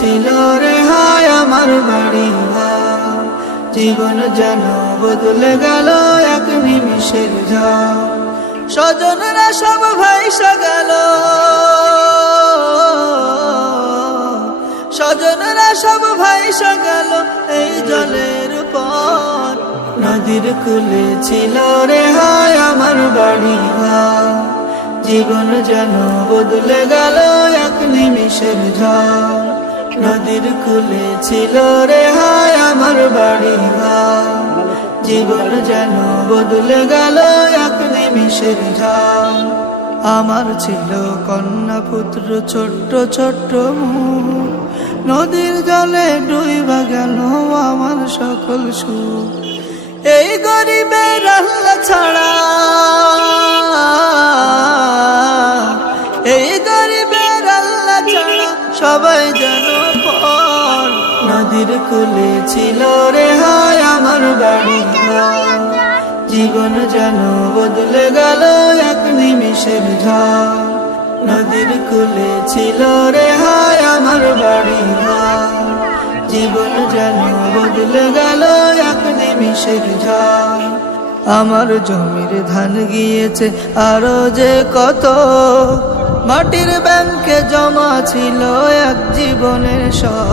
ছিল রে হায় আমার বাড়ি ঘর, জীবন যেন বদলে গেল এক নিমিষের ঝড়। স্বজনরা সব ভাইসা গেল, স্বজনরা সব ভাইসা গেল এই জলের পর। নদীর কূলে ছিল রে হায় আমার বাড়ি ঘর, জীবন যেন বদলে গেল এক নিমিষের ঝড়। নদীর কূলে ছিল রে হায় আমার বাড়ি ঘর, জীবন যেন বদলে গেল এক নিমিষের ঝড়। আমার ছিল কন্যা পুত্র ছোট্ট ছোট্ট মুখ, নদীর জলে ডুইবা গেল আমার সকল সুখ। এই গরিবের আল্লাহ ছাড়া, এই গরিবের আল্লাহ ছাড়া সবাই যেন পর। নদীর কূলে ছিল রে হায় আমার বাড়ি ঘর, জীবন যেন বদলে গেল এক নিমিষের ঝড়। নদীর কূলে ছিল রে হায় আমার বাড়ি ঘর, জীবন যেন বদলে গেল এক নিমিষের ঝড়। আমার জমির ধান গিয়েছে আরো যে কত, মাটির ব্যাংকে জমা ছিল এক জীবনের সব।